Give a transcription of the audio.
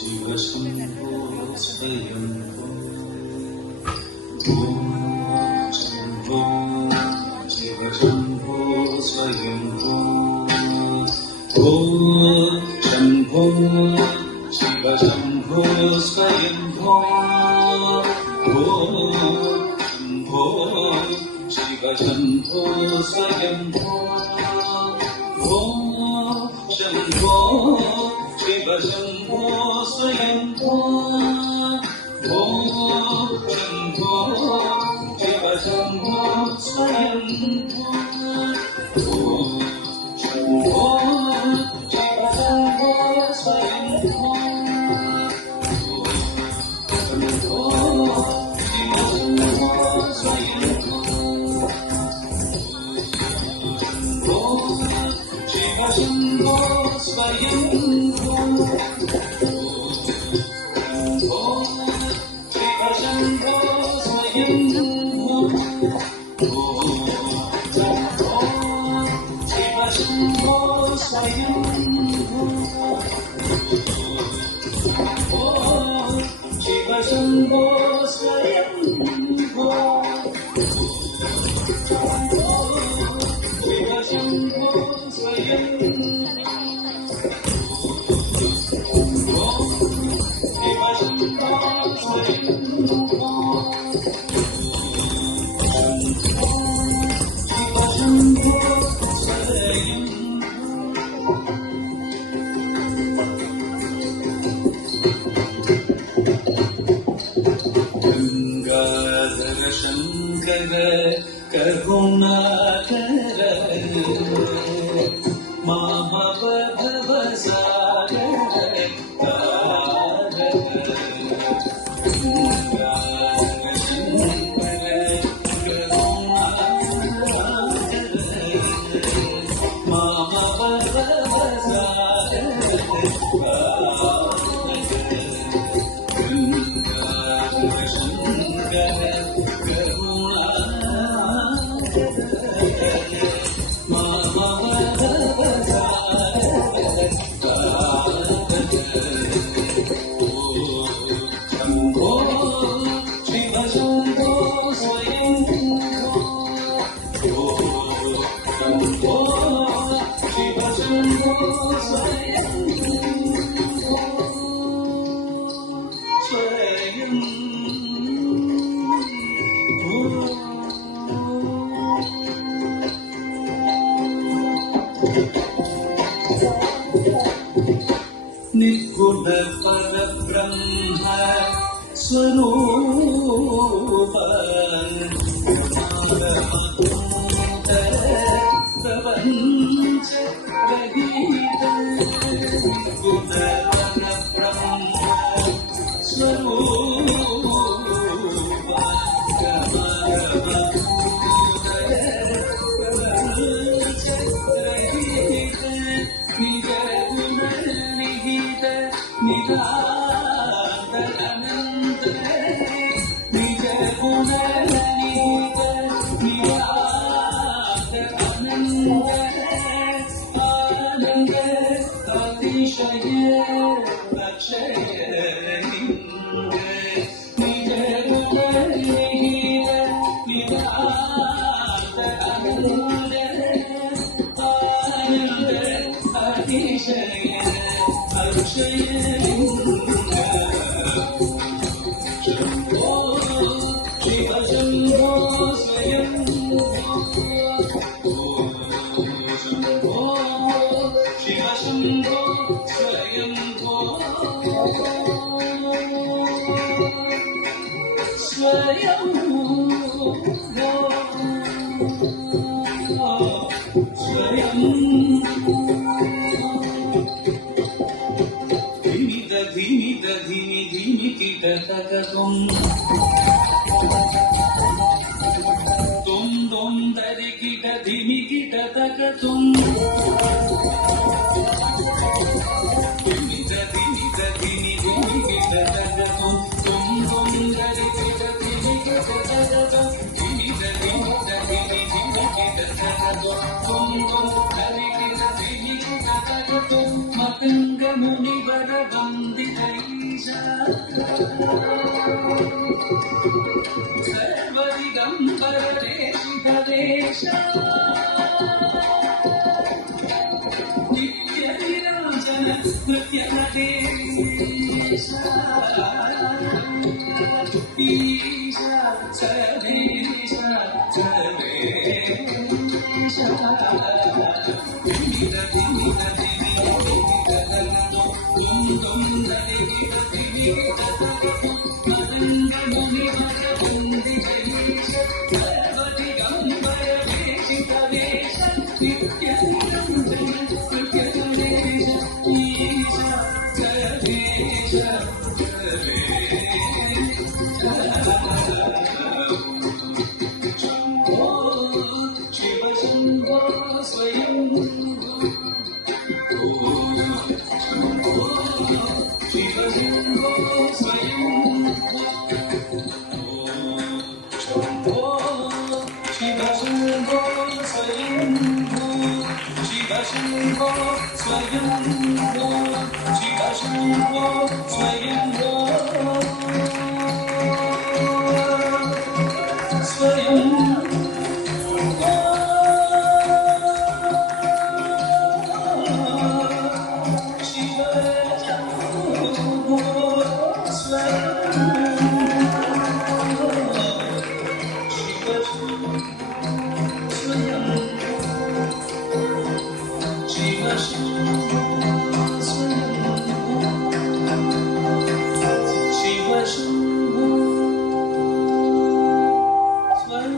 శివశంభో స్వయం శంభో శివశంభో స్వయం శంభో శివశంభో స్వయం శంభో శివశంభో స్వయం శంభో శివశంభో స్వయం శంభో శివశంభో స్వయం శంభో శివశంభో స్వయం శంభో శివశంభో స్వయం శివశంభో స్వయం శివశంభో స్వయం శివశంభో స్వయం శివశంభో స్వయం శివశంభో స్వయం गंगाधर शंकर करुणाकर मामव भवसागर तारक गंगाधर शंकर करुणाकर मामव भवसागर निर्गुण परब्रह्म स्वरूप प्रपंच रहित निर्गुण परब्रह्म स्वरूप प्रपंच रहित निरानंद निज गुण निहित निरानंद आनंद अतिशय अक्षय निज गुण निहित निरानंद आनंद अतिशय शंभो शिवशंभो स्वयं शंभो शिवशंभो स्वयं स्वयं स्वयं धीमी धीमी धीमी कीट तुम तुम दरी कीट धीमी कीट तक तुम धीमी धीमी धीमी धीमी कीट तक तुम दरी कीट धीमी कीट तक तुम धीमी धीमी धीमी धीमी कीट तक तुम दरी कीट धीमी कीट तक तुम मतंग मुनिवर वन्दितैषा सर्वदिगम्बर देशिकदेशा नित्यनिरञ्जन नृत्यनटेशा ईशा सर्वेशा सर्वेशा शिव शंभो स्वयं शिव शंभो स्वयं शंभो शिव शंभो स्वयं शिव शंभो स्वयं शिव शंभो स्वयं